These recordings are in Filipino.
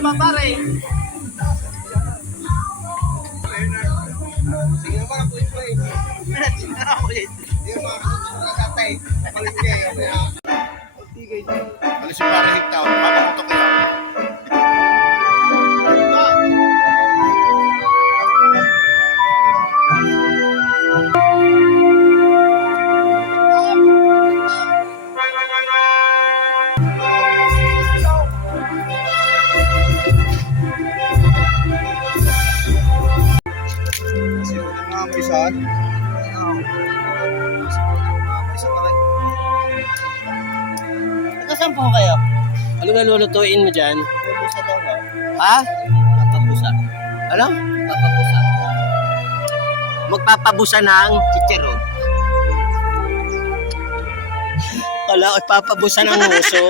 ba pare? Sige naman ako ito eh. Hindi mo nakatay. Ano si pare higtaw? Papaputok ko yan. Siguro ng mga misan. Nakasan po kayo? Ano nga lulutuin mo dyan? Bubusa daw ba? Ha? Papabusa. Ano? Papabusa. Magpapabusa ng Chicharon. Kala ko papabusa ng nguso.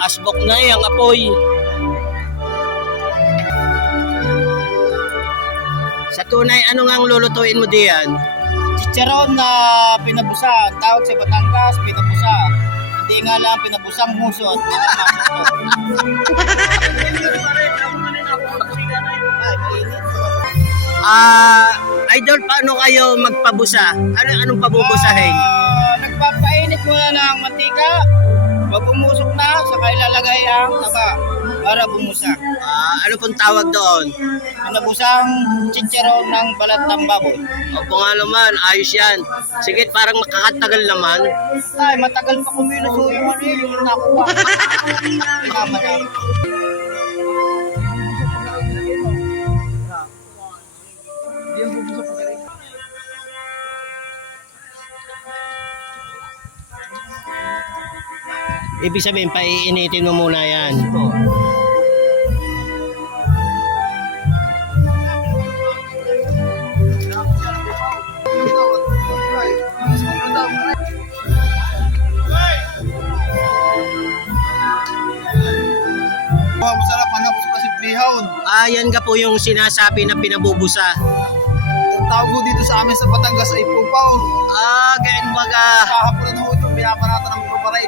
Asbok na ang apoy. Sa tunay, ano nga ang lulutuin mo diyan? Chicharon na pinabusa. Ang tawag sa Batangas, pinabusa. Hindi nga lang pinabusang muso at mga Idol, paano kayo magpabusa? Anong pabubusahin? Nagpapainit muna ng mantika. Pag umusok na, saka ilalagay ang taba para bumusa. Ano pong tawag doon? Pinabusang chicharon ng balat ng baboy. Opo nga naman, ayos yan. Sige, parang makakatagal naman. Ay, matagal pa kuminuso yung ano yung nakuha. Pinamadami. Ibig sabihin, paiinitin mo muna yan. Masarap anak ko sa pasiplihon. Yan ka po yung sinasabi na pinabubusa. Ang tawag ko dito sa amin sa Batangas ay pupaw. Ganyan baga. Kahapon na ito, binapanatan ng paparay.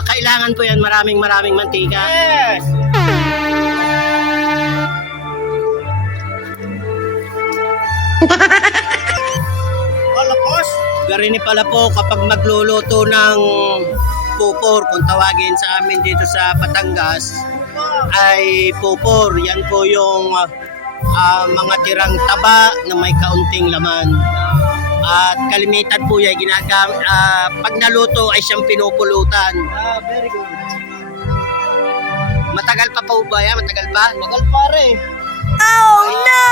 Kailangan po yan maraming mantika. Yes! Palapos! Garini pala po kapag magluluto ng pupor, kung tawagin sa amin dito sa Batangas, ay pupor. Yan po yung mga tirang taba na may kaunting laman. At kalimitan po yan ginagamit. Pag naluto ay siyang pinupulutan. Very good. Matagal pa po ba yan? Matagal pa? Tagal pare. Oh no!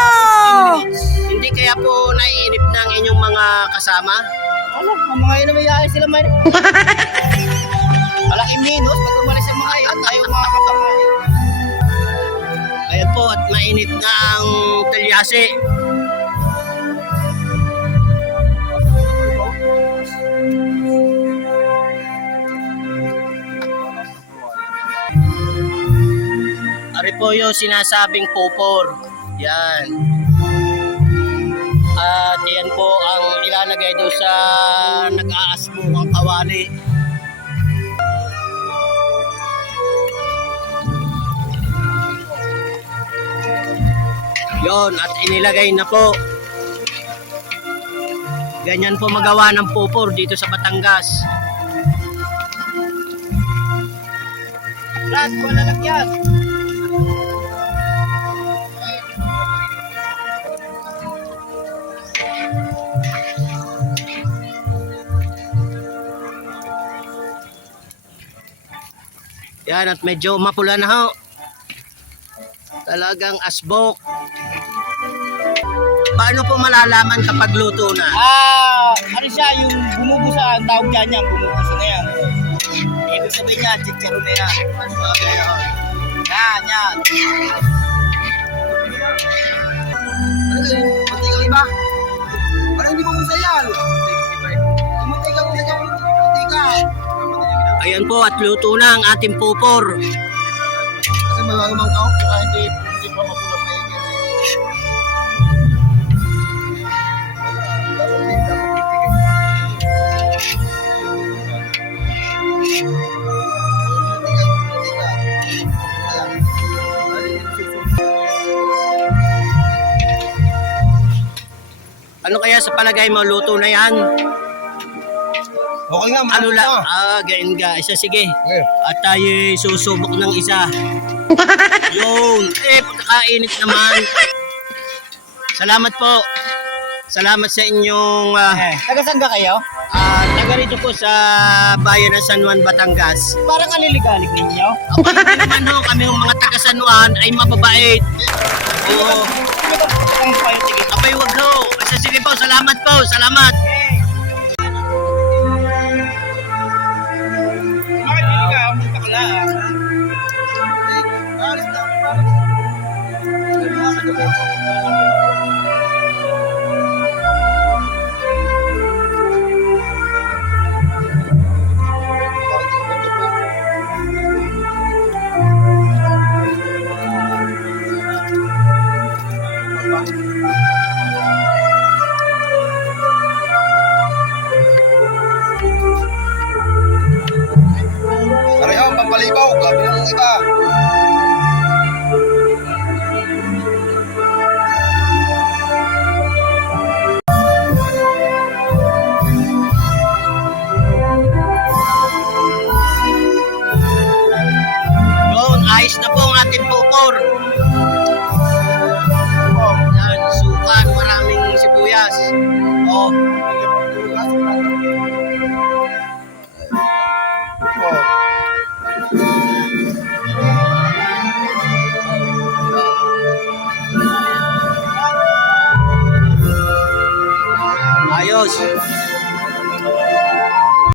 Hindi kaya po naiinip ng inyong mga kasama? Ano? Ang mga yun na mayayari sila man. Malaking minus. Pag umalis ang mga yun, tayo mga kapatid. Ayan po, at mainit na ang talyase. Ari po yung sinasabing pupor. Yan. At yan po ang ilalagay doon sa nag-aasbukang kawali. Yon, at inilagay na po. Ganyan po magawa ng pupor dito sa Batangas. Brad, wala lang yan. Yan, at medyo mapula na ho. Talagang asbok. Paano po malalaman kapag luto na? Ano siya, yung bumubusa, ang tawag dyan yan, bumubusa na yan. Ibig sabihin niya, chicharo na yan. Yan. Ano yun? Mantika iba? Parang hindi mo musa yan. Mantika mo sa mantika. Ayan po at luto na ang ating pupor. Kasi mamang kao, saka hindi pa mapulang maigit. Ano kaya sa palagay mo, luto na yan? Okay nga, Ano lang? Ganyan ka. Isa, sige. Okay. At tayo susubok ng isa. Yun. Pagkakainit naman. Salamat po. Salamat sa inyong... Taga saan ka kayo? taga rito po sa bayan ng San Juan, Batangas. Parang aliligalig ninyo. Ako hindi naman ho, kami yung mga taga San Juan ay mababait. Oo. Ano ba ang payo? Sige. Abay, wag ho. Isa, sige po. Salamat po. Salamat. Bakit hindi ka? Punta ka lang. Alis na ako, pareho, pampalibaw, gabi ng iba. Yun, ayos na po ang ating pupor.